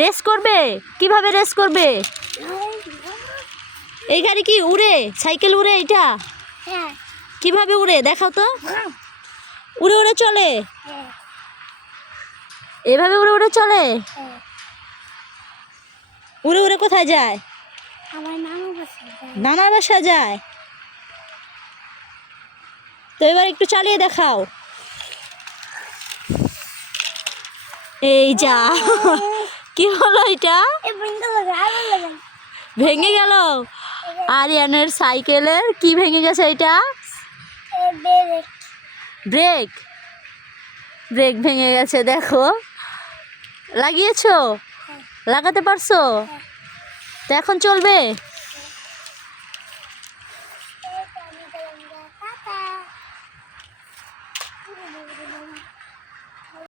Race করবে? কিভাবে race করবে? এই গাড়ি কি উড়ে? সাইকেল উড়ে এটা? কিভাবে উড়ে দেখাও তো। উড়ে উড়ে চলে? এভাবে উড়ে উড়ে চলে? উড়ে উড়ে কোথায় যায়? নানার বাসায় যায়। তো এবার একটু চালিয়ে দেখাও। এই যা, কি হলো এটা? ভেঙে গেল। আরিয়ানের সাইকেলের কি ভেঙে গেছে এটা? ব্রেক। ব্রেক ভেঙে গেছে, দেখো। লাগিয়েছো? লাগাতে পারছো? তো এখন চলবে?